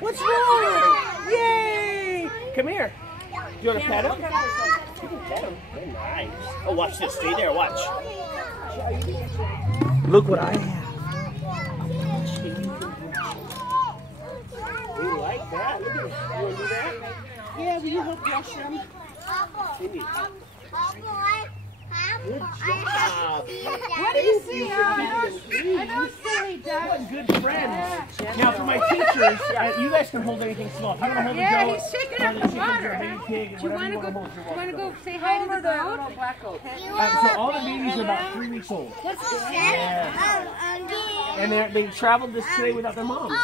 What's wrong? Yay! Come here. Do you want to pet him? You can pet him. Very nice. Oh, watch this. Stay there. Watch. Look what I have. We like that. Look at it. You want to do that? Yeah, will you help brush him? Good job. What do you see? I don't say that. What good friends. Now for my teachers, you guys can hold anything small. If you want to hold the goat, he's shaking up the water. or a baby pig, Do you want to go say hi to the goat? So all the babies are about 3 weeks old. Yeah. And they traveled this today without their moms.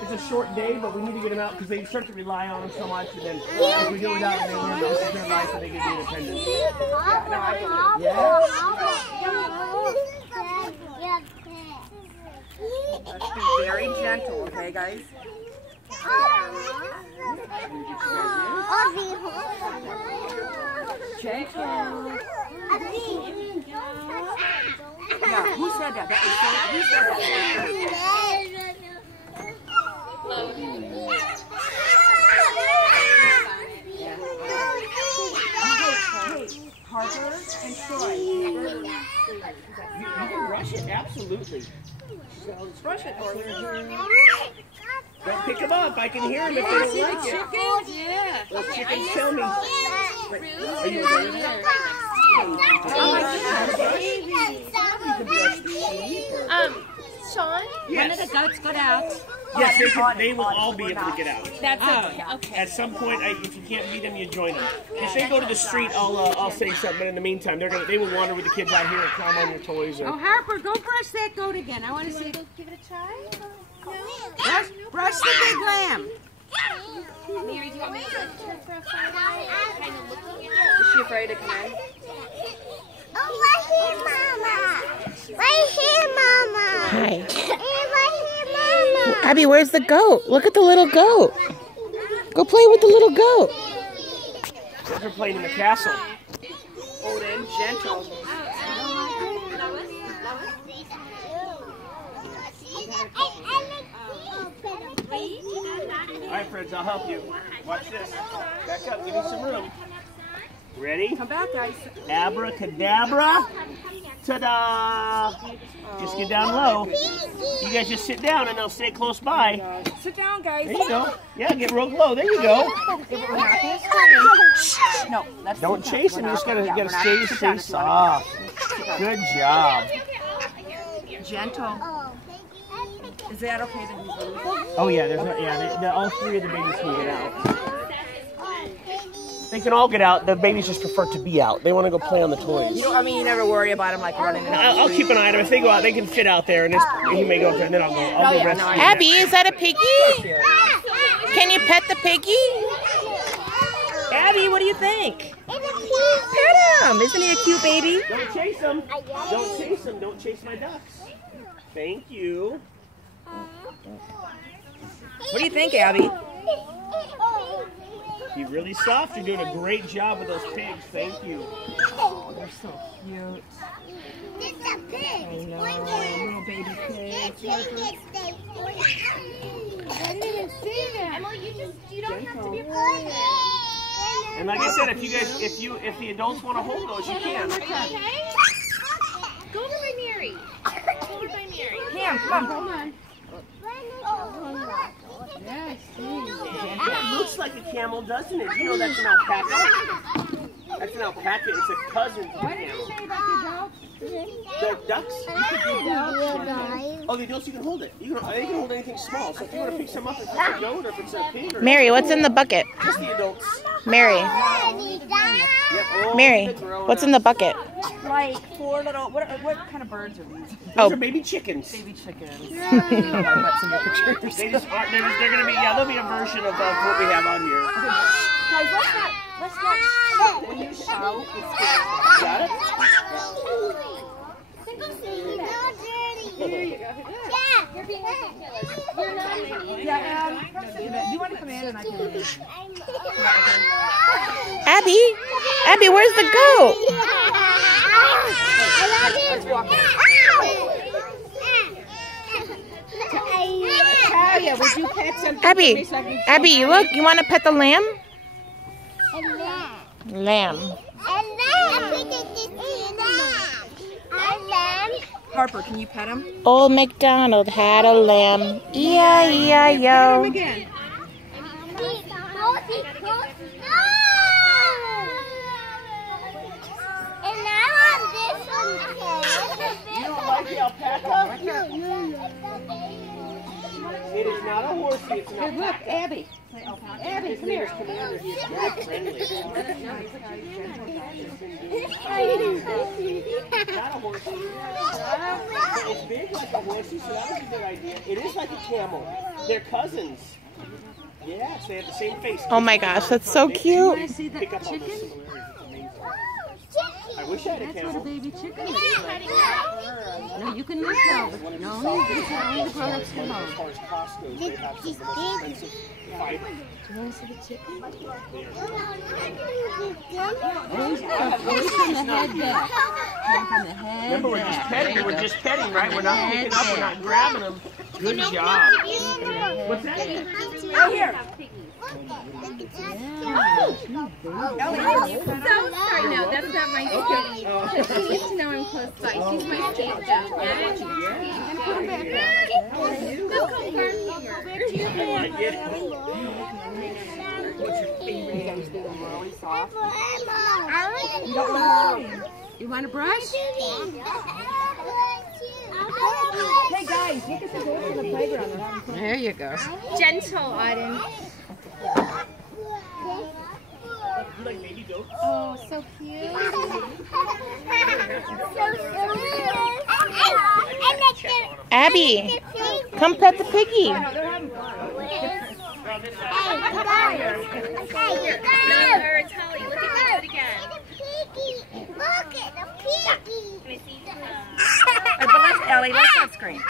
It's a short day, but we need to get them out because they start to rely on them so much, and then if we do without them, they learn this is their life and they get independent. Yeah. Let's be very gentle, okay, guys? Gentle. Yeah, who said that? Who said that? Harper and Troy. You can brush it, absolutely. So let's brush it for her. Don't pick them up. I can hear them if they don't like it. Chickens? Yeah. Those chickens tell me. Are you aware of that? Sean? Yes. One of the goats got out. Yes, they will all be able to get out. That's okay. At some point, if you can't beat them, you join them. If they go to the street, I'll say something. But in the meantime, they will wander with the kids out here and climb on your toys. Oh, Harper, go brush that goat again. I want to see. Give it a try. Brush the big lamb. Mary, do you want me to for a photo? Kind of looking at Is she afraid to come in? Oh, right here, Mama. Right here, Mama. Hi. Right here, Mama. Abby, where's the goat? Look at the little goat. Go play with the little goat. They're playing in the castle. Hold in, gentle. All right, friends, I'll help you. Watch this. Back up. Give me some room. Ready? Come back, guys. Abracadabra. Ta-da! Just get down low. You guys just sit down and they'll stay close by. Sit down, guys. There you go. Yeah, get real low. There you go. No, that's Don't chase them. You just gotta stay soft. Good job. Gentle. Is that okay that he's loose? Oh yeah, all 3 of the babies can get out. They can all get out. The babies just prefer to be out. They want to go play on the toys. You never worry about him like running in. I'll keep an eye on them. If they go out, they can fit out there, and he may go up there, and then I'll go rescue him. Abby, is that a piggy? Can you pet the piggy? Abby, what do you think? It's a Pet him. Isn't he a cute baby? Don't chase them. Don't chase them. Don't chase my ducks. Thank you. What do you think, Abby? You're really soft. You're doing a great job with those pigs. Thank you. They're so cute. It's a pig. I know, little baby pigs. I didn't even see that. Emily, you don't have to be afraid. And like I said, if the adults want to hold those, you can. okay. Go over by Mary. Go over by Mary. Cam, come. Hold on. Yes. It looks like a camel, doesn't it? You know that's an alpaca. That's an alpaca. It's a cousin to the What did you camel. say about the goats? The ducks? Oh, the adults, you can hold it. They can hold anything small. So if you want to pick some up, if it's a goat or if it's a pig or Mary, what's in the bucket? just the adults. Mary, Yep, all Mary, the grown-ups. what's in the bucket? Like 4 little. What kind of birds are these? Those are baby chickens. Baby chickens. They just aren't. They're going to be. Yeah, there'll be a version of what we have on here. Guys, let's not shout. When you shout, it's Got it? You're being ridiculous. You're not being Yeah, you want to come in and I can. Abby, where's the goat? I love you. Talia, would you pet something Abby, for me so I can Abby, you look. You want to pet the lamb? Lamb. Harper, can you pet him? Old MacDonald had a lamb. E-I-E-I-O. Again. You don't like the alpaca? It is not a horsey, it's an Hey, alpaca. look, Abby. Abby, His come name here. is Commander. He is very friendly. Not a horsey. It's big like a horsey, so that was a good idea. It is like a camel. They're cousins. Yes, they have the same face. Oh my gosh, that's so cute. I see that Pick up on those chicken? similarities. It's amazing. I wish I had a That's what a camel. baby chicken is. No, you can look now, but no, this is only the grown-ups come As out. far as cost goes, they have some of the most expensive fiber. Do you want to see the chicken? Remember, we're just petting. We're just petting, right? We're not picking up. We're not grabbing them. Good job. What's that? Right here. So sorry, no, that's not my stage. She's to know I'm close by. She's my stage. I get it. You want a brush? Hey guys, you can go to the playground. There you go. Gentle, Auden. You like baby goats? Oh, so cute. Abby, come pet the piggy. No, or Tally, look at me, do it again. Look at the piggy. Can I see? But let's, Ellie, let's not scream.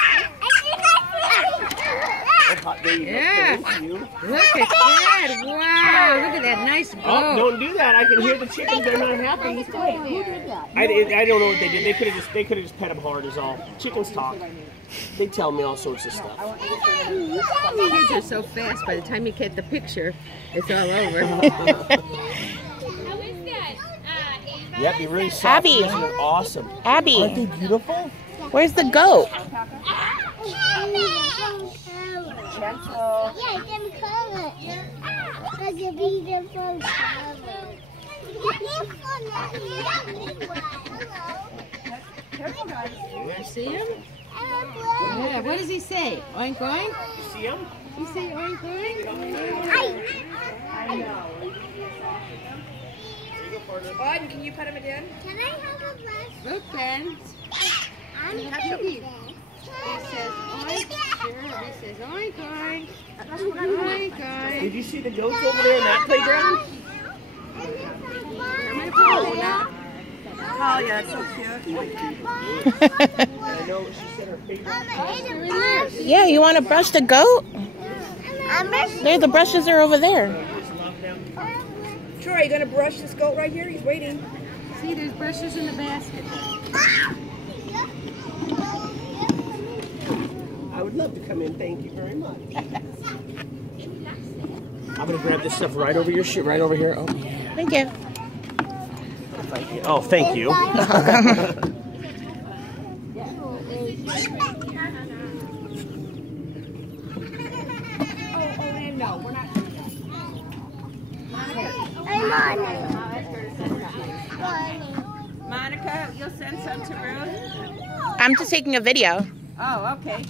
Yeah. You. Look at that. Wow. Look at that nice Oh, boat. don't do that. I can hear the chickens. They're not happy. I don't know what they did. They could have just pet them hard is all. Chickens talk. They tell me all sorts of stuff. Kids are so fast. By the time you get the picture, it's all over. How is that? Ava? Yep, you're really soft. Abby. These are awesome. Abby, Aren't they beautiful? where's the goat? You see him? Yeah. What does he say? Oink oink? You see them? You say oink oink? Auden, can you pet him again? Can I have a brush? Look, Ben. I'm He says oink. Sure. He says oink oink. Oink oink. Did you see the goats over there in that playground? I'm gonna put him now. Oh yeah, that's so cute. I know she said her favorite. Yeah, you want to brush the goat? There, the brushes are over there. Troy, are you gonna brush this goat right here? He's waiting. See, there's brushes in the basket. I would love to come in. Thank you very much. I'm gonna grab this stuff right over your shit, right over here. Oh, Thank you. thank you. Oh, thank you. No, we're not. Monica, you'll send some to Ruth? I'm just taking a video. Oh, okay.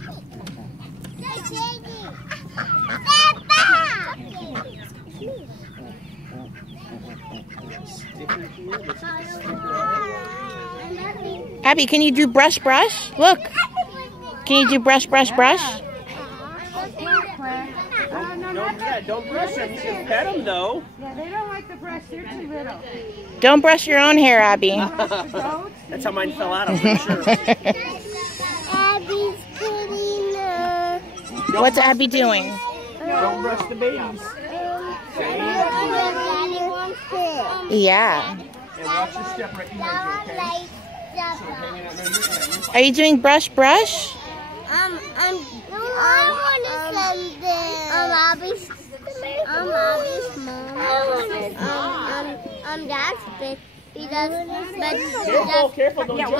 Abby, can you do brush, brush? Look. Can you do brush, brush, brush? Don't brush them. You can pet them though. Yeah, they don't like the brush. They're too little. Don't brush your own hair, Abby. That's how mine fell out. I'm pretty sure. Abby's putting What's Abby doing? Don't brush the babies. Yeah. And watch your step right behind you, okay? Are you doing brush, brush? Abby's mom. Dad's big. He does, Careful, don't jump.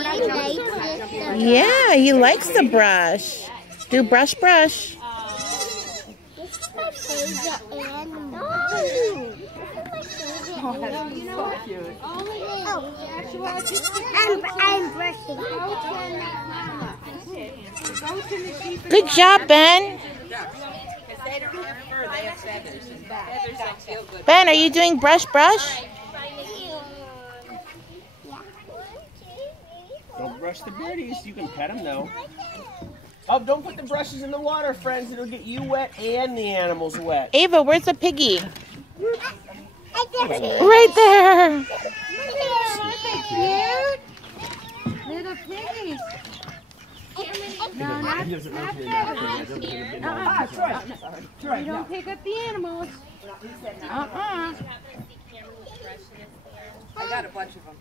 Yeah, he likes the brush. Do brush, brush. This is my favorite animal. I'm brushing. Good job, Ben. Ben, are you doing brush, brush? Don't brush the birdies. You can pet them though. Oh, don't put the brushes in the water, friends. It'll get you wet and the animals wet. Ava, where's the piggy? Right there. Little piggies. No, not Troy. You don't pick up the animals. I got a bunch of them.